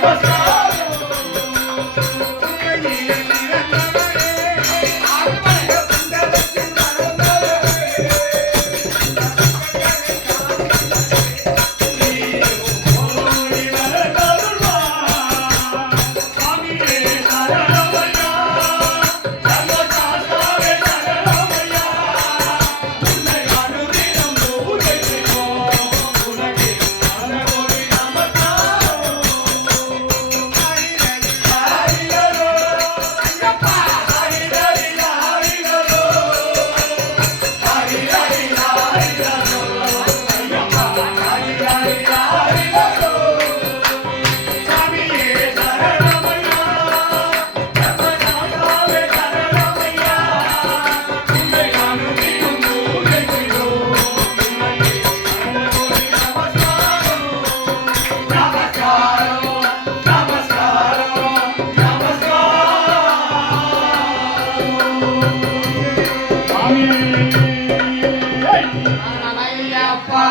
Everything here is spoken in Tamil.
Thank you. ஐயப்பா